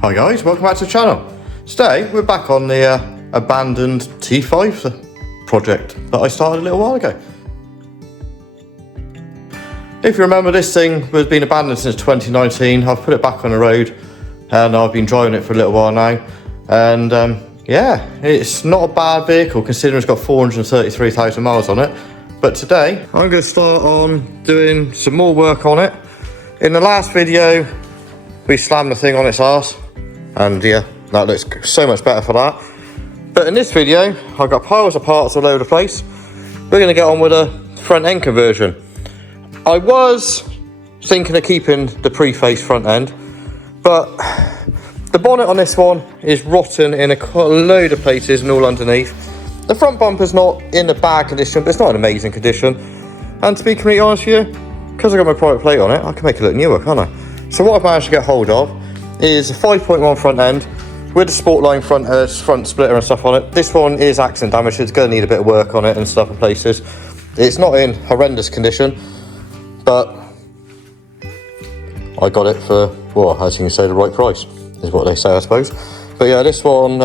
Hi guys, welcome back to the channel. Today we're back on the abandoned T5 project that I started a little while ago. If you remember, this thing has been abandoned since 2019. I've put it back on the road and I've been driving it for a little while now. And yeah, it's not a bad vehicle considering it's got 433,000 miles on it. But today I'm going to start on doing some more work on it. In the last video we slammed the thing on its arse, and yeah, that looks so much better for that. But in this video, I've got piles of parts all over the place. We're going to get on with a front end conversion. I was thinking of keeping the pre-face front end, but the bonnet on this one is rotten in a load of places and all underneath. The front bumper's not in a bad condition, but it's not an amazing condition. And to be completely honest with you, because I've got my private plate on it, I can make it look newer, can't I? So what I've managed to get hold of is a 5.1 front end with a Sportline front splitter and stuff on it. This one is accident damage, it's going to need a bit of work on it and stuff in places. It's not in horrendous condition, but I got it for, well, as you can say, the right price, is what they say, I suppose. But yeah, this one,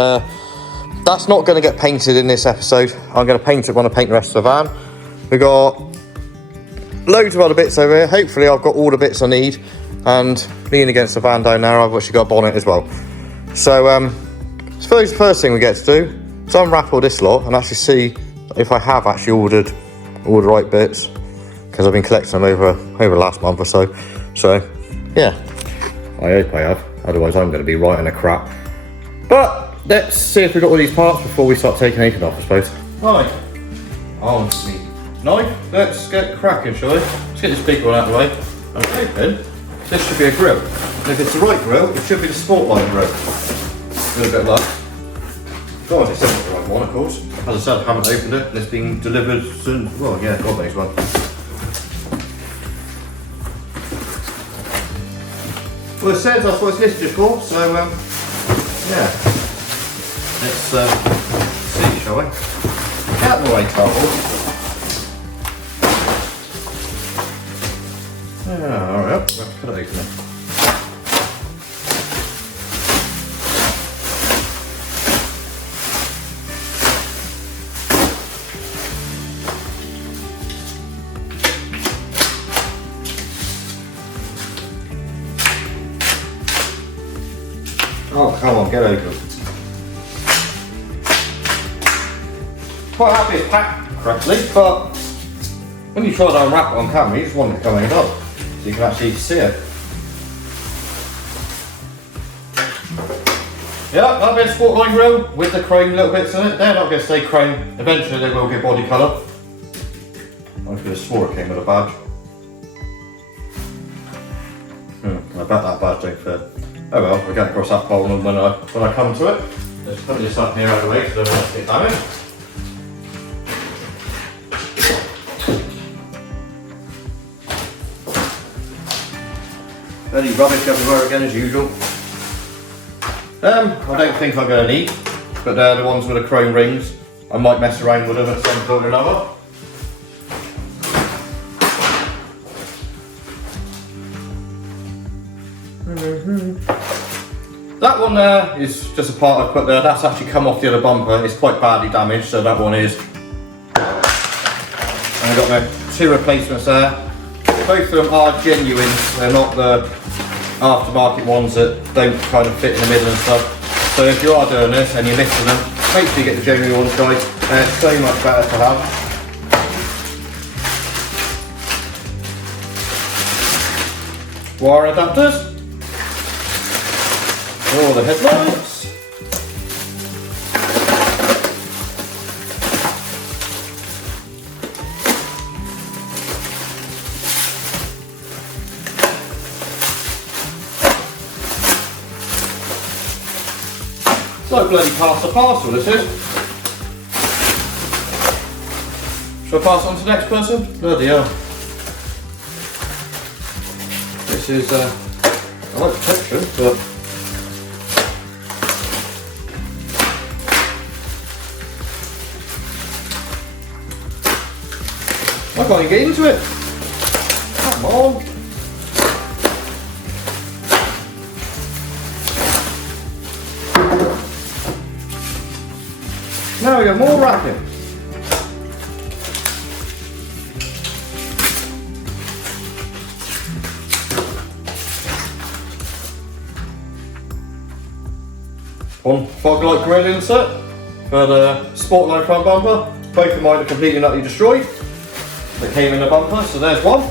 that's not going to get painted in this episode. I'm going to paint it when I paint the rest of the van. We got loads of other bits over here. Hopefully I've got all the bits I need, and leaning against the van down there, I've actually got a bonnet as well. So I suppose the first thing we get to do is unwrap all this lot and actually see if I have actually ordered all the right bits, because I've been collecting them over the last month or so. So yeah, I hope I have, otherwise I'm going to be right in the crap. But let's see if we've got all these parts before we start taking anything off, I suppose. Right, on the knife, let's get cracking, shall we? Let's get this big one out of the way. I'm hoping this should be a grill. And if it's the right grill, it should be the Sportline grill. With a bit of luck. God, it's not the right one, of course. As I said, I haven't opened it, and it's been delivered soon. Well, yeah, God knows when. Well, it says that's what it's listed for, so yeah. Let's see, shall we? Get out of the way, cardboard. Yeah, alright, let's put it open then. Oh, come on, get open. Quite happy it's packed correctly, but when you try to unwrap it on camera, you just want it to come end up, so you can actually see it. Yeah, that'll be a Sportline grill with the chrome little bits in it. They're not going to stay chrome. Eventually they will get body colour. I could have swore it came with a badge. I bet that badge don't fit. Oh well, we'll get across that problem when I come to it. Let's put this up here out of the way because I don't want to get damaged. Any rubbish everywhere again as usual. I don't think I'm going to need, but they're the ones with the chrome rings. I might mess around with them at some point or another. That one there is just a part I've put there. That's actually come off the other bumper. It's quite badly damaged, so that one is. And I've got my two replacements there. Both of them are genuine. They're not the aftermarket ones that don't kind of fit in the middle and stuff. So if you are doing this and you're missing them, make sure you get the genuine ones, guys. They're so much better to have. Wire adapters. All the headlights. It's like bloody pass a parcel, this is. Shall I pass it on to the next person? Bloody hell. This is, I like protection, but I can't even get into it. Come on. Now we got more wrapping. One fog light grill insert for the Sportline front bumper. Both of mine are completely and utterly destroyed. They came in the bumper, so there's one.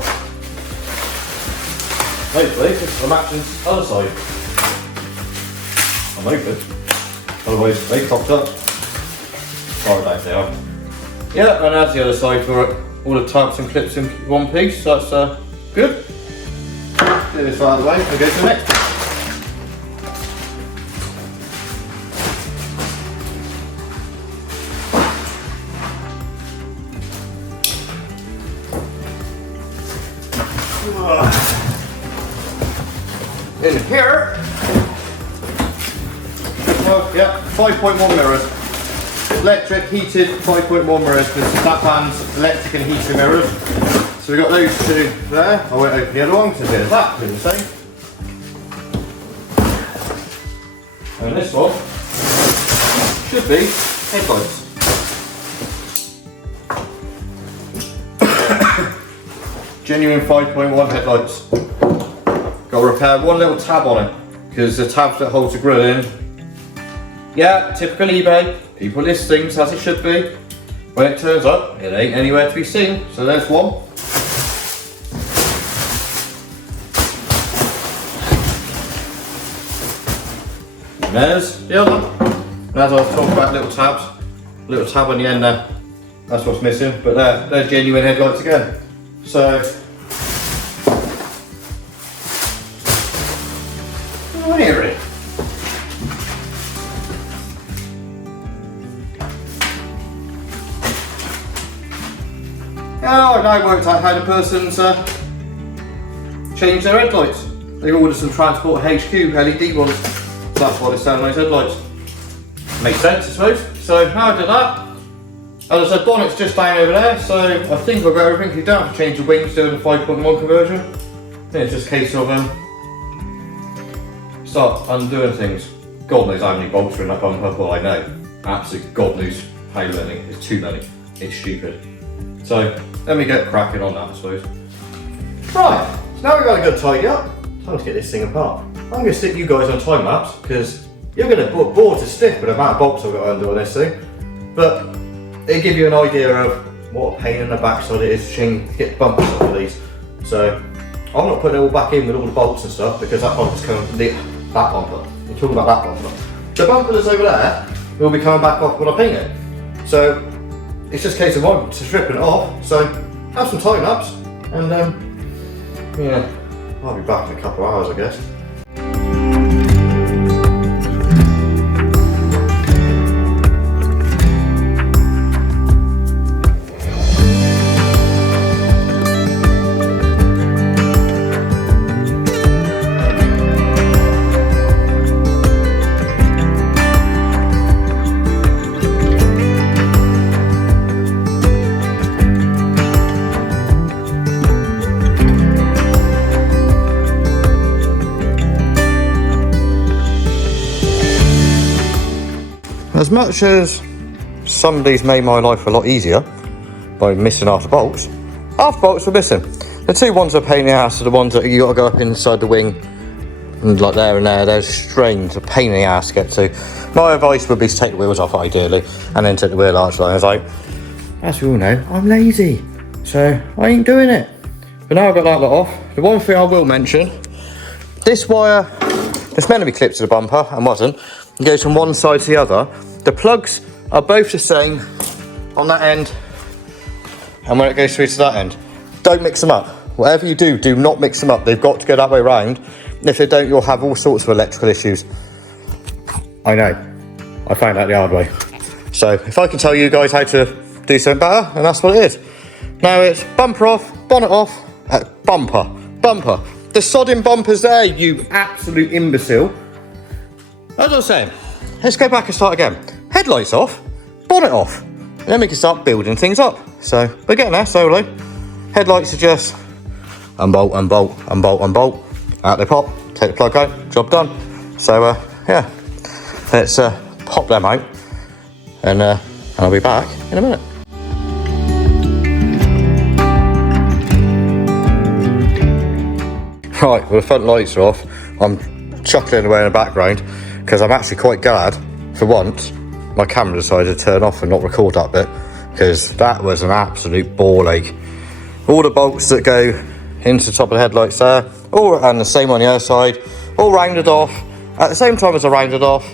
Hopefully, this is the matching other side. I'm hoping. Otherwise, they popped up. Far back they are. Yeah, and that's the other side for it. All the tabs and clips in one piece, so that's good. Get this out of the way and go to the next bit. In here, well, yeah, 5.1 mirrors. Electric, heated 5.1 mirrors, because that band's electric and heated mirrors. So we've got those two there. I won't open the other one because there's that, the same. And this one should be headlights. Genuine 5.1 headlights. Got to repair one little tab on it, because the tab that holds the grill in, yeah, typical eBay, people list things as it should be. When it turns up, it ain't anywhere to be seen. So there's one. And there's the other. And as I was talking about little tabs, little tab on the end there, that's what's missing, but they're genuine headlights again. So, really. Oh, now I worked out how the person's changed their headlights. They ordered some Transport HQ LED ones, so that's why they're selling those headlights. Makes sense, I suppose. So now I did that. As I said, bonnet's just down over there, so I think I've got everything. You don't have to change the wings doing the 5.1 conversion. I think it's just a case of start undoing things. God knows how many bolts are in that bumper, well I know. Absolutely God knows how many. It's too many. It's stupid. So let me get cracking on that, I suppose. Right, so now we've got to go tidy up. Time to get this thing apart. I'm going to stick you guys on time lapse because you're going to be bored to stiff with the amount of bolts I've got to undo on this thing. But it'll give you an idea of what a pain in the backside it is to get bumpers off of these. So I'm not putting it all back in with all the bolts and stuff because that bumper's coming from that bumper. You're talking about that bumper. The bumper that's over there will be coming back off when I paint it. So it's just a case of one stripping it off. So have some time lapse and yeah, I'll be back in a couple of hours I guess. As much as somebody's made my life a lot easier by missing half the bolts were missing. The two ones that are pain in the ass are the ones that you got to go up inside the wing and like there and there. They're strange, a pain in the ass to get to. My advice would be to take the wheels off ideally and then take the wheel arch line. I was like, as we all know, I'm lazy, so I ain't doing it. But now I've got that lot off. The one thing I will mention, this wire, it's meant to be clipped to the bumper and wasn't. It goes from one side to the other. The plugs are both the same on that end and when it goes through to that end. Don't mix them up. Whatever you do, do not mix them up. They've got to go that way round. If they don't, you'll have all sorts of electrical issues. I know. I found out the hard way. So if I can tell you guys how to do something better, then that's what it is. Now it's bumper off, bonnet off, bumper. The sodding bumper's there, you absolute imbecile. As I was saying, let's go back and start again. Headlights off, bonnet off, and then we can start building things up. So we're getting there slowly. Headlights are just unbolt, out they pop, take the plug out, job done. So yeah, let's pop them out and and I'll be back in a minute. Right, well the front lights are off. I'm chuckling away in the background because I'm actually quite glad, for once, my camera decided to turn off and not record that bit, because that was an absolute ball ache. All the bolts that go into the top of the headlights there, and the same on the other side, all rounded off. At the same time as I rounded off,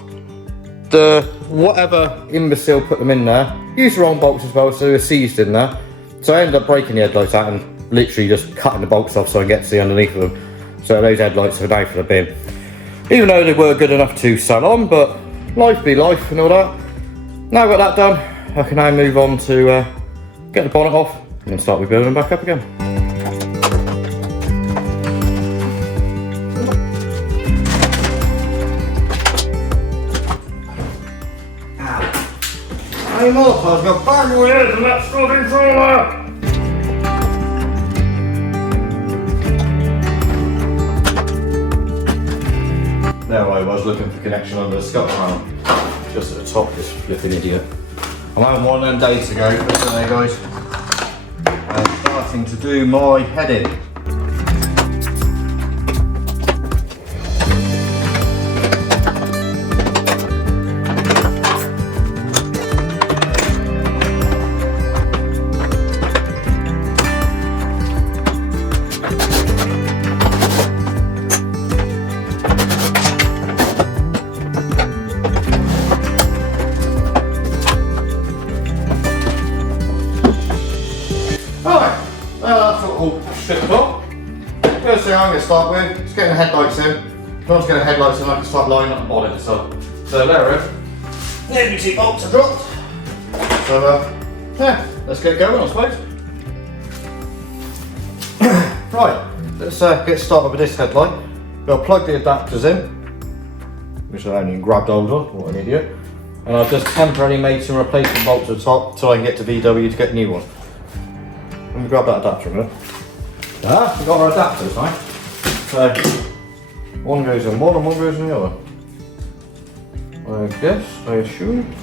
the whatever imbecile put them in there used the wrong bolts as well, so they were seized in there. So I ended up breaking the headlights out and literally just cutting the bolts off so I can get to the underneath of them. So those headlights are now for the bin. Even though they were good enough to sell on, but life be life and all that. Now I've got that done, I can now move on to get the bonnet off and then start rebuilding them back up again. Hey look, I've got bang my head and that's not in front. There I was looking for connection under the scuff panel. Just at the top, this flipping idiot. I'm having one of them days to go, but there guys. I'm starting to do my heading. First thing I'm going to start with is getting the headlights in. Once I get the headlights in, I can start lining up the bonnet and stuff. So there it is. Nearly 2 bolts are dropped. So yeah, let's get going I suppose. Right, let's get started with this headlight. I'll plug the adapters in, which I haven't even grabbed hold of, what an idiot. And I've just temporarily made some replacement bolts at the top so I can get to VW to get a new one. Let me grab that adapter a minute. Ah, we've got our adapters, right? So, one goes in one and one goes in the other. I guess, I assume.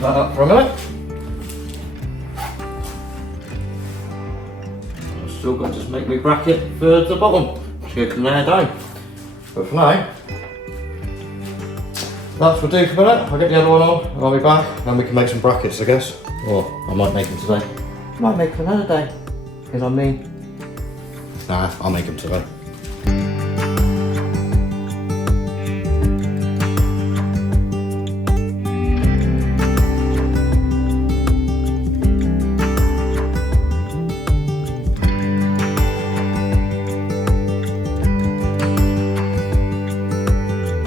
That up for a minute. I've still got to just make my bracket for the bottom. Just go from there down. But for now, that's what we'll do for a minute. I'll get the other one on and I'll be back. Then we can make some brackets, I guess. Or I might make them today. I might make them another day. Because I mean, nah, I'll make them today.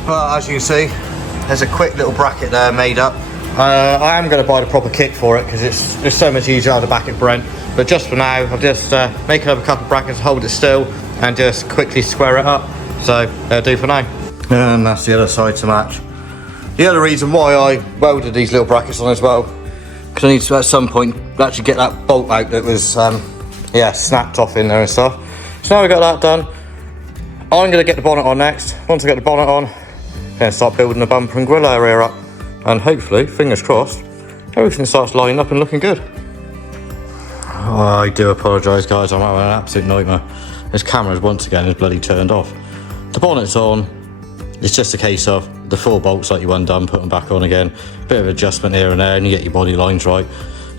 But as you can see, there's a quick little bracket there made up. I am going to buy the proper kit for it because it's so much easier to back it Brent. But just for now, I'll just make up a couple of brackets, hold it still, and just quickly square it up. So that'll do for now. And that's the other side to match. The other reason why I welded these little brackets on as well, because I need to at some point actually get that bolt out that was snapped off in there and stuff. So now we've got that done. I'm going to get the bonnet on next. Once I get the bonnet on, then start building the bumper and grille area up, and hopefully, fingers crossed, everything starts lining up and looking good. Oh, I do apologise guys, I'm having an absolute nightmare. This camera once again is bloody turned off. The bonnet's on, it's just a case of the 4 bolts like you undone, put them back on again, bit of adjustment here and there and you get your body lines right.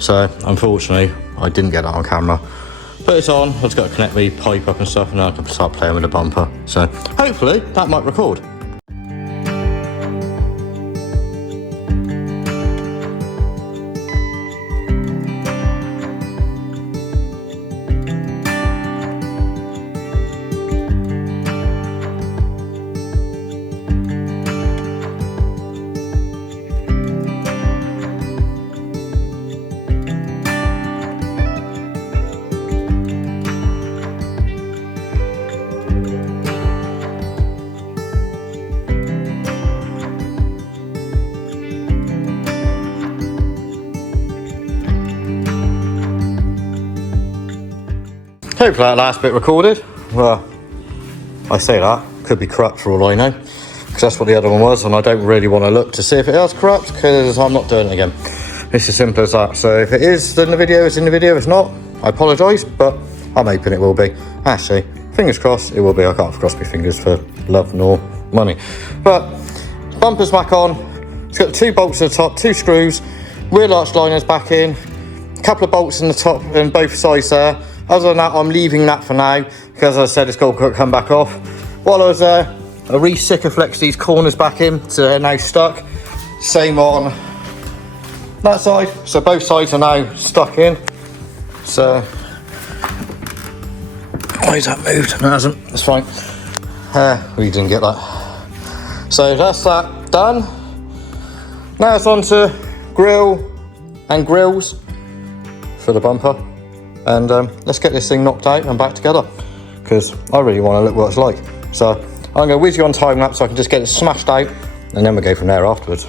So unfortunately I didn't get that on camera. But it's on, I've just got to connect my pipe up and stuff and then I can start playing with the bumper. So hopefully that might record. Hopefully that last bit recorded. Well, I say that, could be corrupt for all I know, because that's what the other one was, and I don't really want to look to see if it is corrupt, because I'm not doing it again. It's as simple as that. So if it is in the video, it's in the video. If not, I apologise, but I'm hoping it will be. Actually, fingers crossed, it will be. I can't cross my fingers for love nor money. But bumper's back on. It's got the 2 bolts at the top, 2 screws, rear arch liners back in, a couple of bolts in the top and both sides there. Other than that, I'm leaving that for now, because as I said, it's got to come back off. While I was there, I re-Sikaflex these corners back in, so they're now stuck. Same on that side, so both sides are now stuck in. So why is that moved? No, it hasn't. It's fine. We didn't get that. So that's that done. Now it's on to grill and grills for the bumper, and let's get this thing knocked out and back together, because I really want to look what it's like. So I'm going to whiz you on time lapse so I can just get it smashed out, and then we'll go from there afterwards.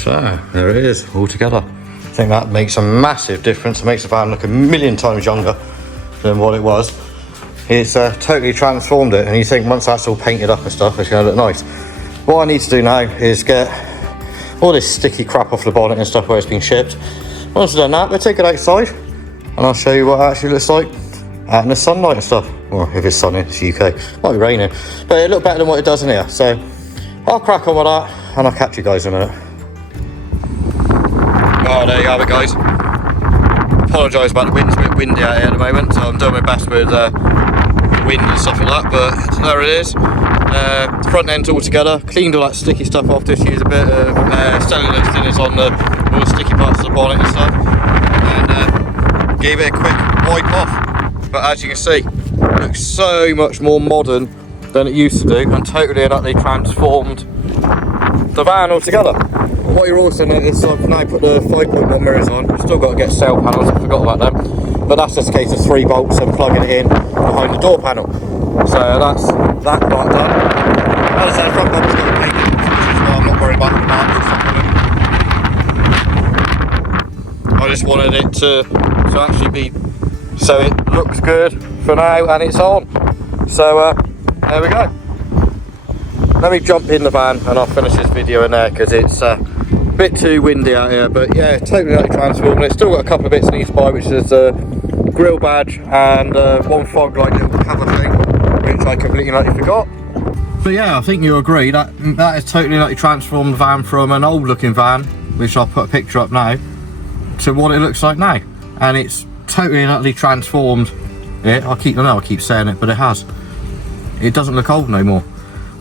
So there it is, all together. I think that makes a massive difference. It makes the van look a million times younger than what it was. It's totally transformed it, and you think once that's all painted up and stuff, it's going to look nice. What I need to do now is get all this sticky crap off the bonnet and stuff where it's been shipped. Once I've done that, we'll take it outside and I'll show you what it actually looks like out in the sunlight and stuff. Well, if it's sunny, it's UK. Might be raining, but it'll look better than what it does in here. So I'll crack on with that and I'll catch you guys in a minute. Oh, there you have it, guys. Apologise about the wind, it's a bit windy out here at the moment, so I'm doing my best with the wind and stuff like that, but there it is. The front end's all together, cleaned all that sticky stuff off, just used a bit of cellulose thinners on all the sticky parts of the bonnet and stuff, and gave it a quick wipe off. But as you can see, it looks so much more modern than it used to do, and totally and utterly transformed the van altogether. What you're also noticing, I've now put the 5.1 mirrors on. We've still got to get sail panels, I forgot about them. But that's just a case of 3 bolts and plugging it in behind the door panel. So that's that part done. As I said, the front bumper's got the paint, which is why I'm not worried about the marks and stuff on it. I just wanted it to actually be, so it looks good for now and it's on. So there we go. Let me jump in the van and I'll finish this video in there, because it's a bit too windy out here. But yeah, totally like transformed. It's still got a couple of bits it needs to buy, which is a grill badge and one fog light little cover thing, which I completely forgot. But yeah, I think you agree that is totally transformed the van from an old looking van, which I'll put a picture up now, to what it looks like now. And it's totally and utterly transformed it. I keep saying it, but it has. It doesn't look old no more.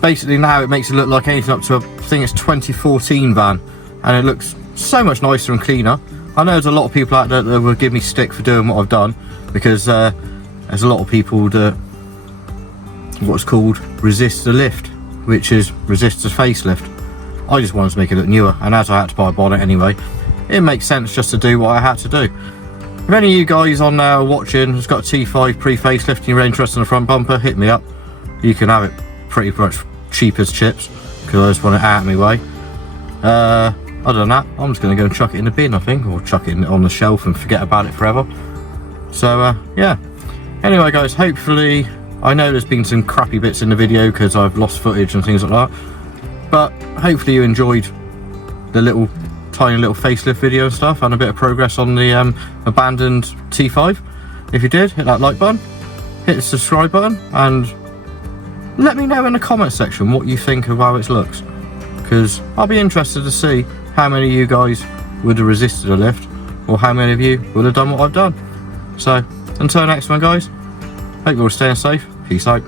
Basically now it makes it look like anything up to I think it's 2014 van, and it looks so much nicer and cleaner. I know there's a lot of people out there that will give me stick for doing what I've done, because there's a lot of people that what's called resist the lift, which is resist the facelift. I just wanted to make it look newer, and as I had to buy a bonnet anyway, it makes sense just to do what I had to do. If any of you guys on there are watching has got a T5 pre-facelift and you're interested in the front bumper, hit me up. You can have it pretty much cheap as chips, because I just want it out of my way. Other than that, I'm just going to go and chuck it in the bin, I think, or chuck it on the shelf and forget about it forever. So yeah, anyway guys, hopefully, I know there's been some crappy bits in the video because I've lost footage and things like that, but hopefully you enjoyed the tiny little facelift video and stuff, and a bit of progress on the abandoned T5. If you did, hit that like button, hit the subscribe button, and let me know in the comment section what you think of how it looks, because I'll be interested to see how many of you guys would have resisted a lift, or how many of you would have done what I've done. So until next one guys, hope you're all staying safe. Peace out.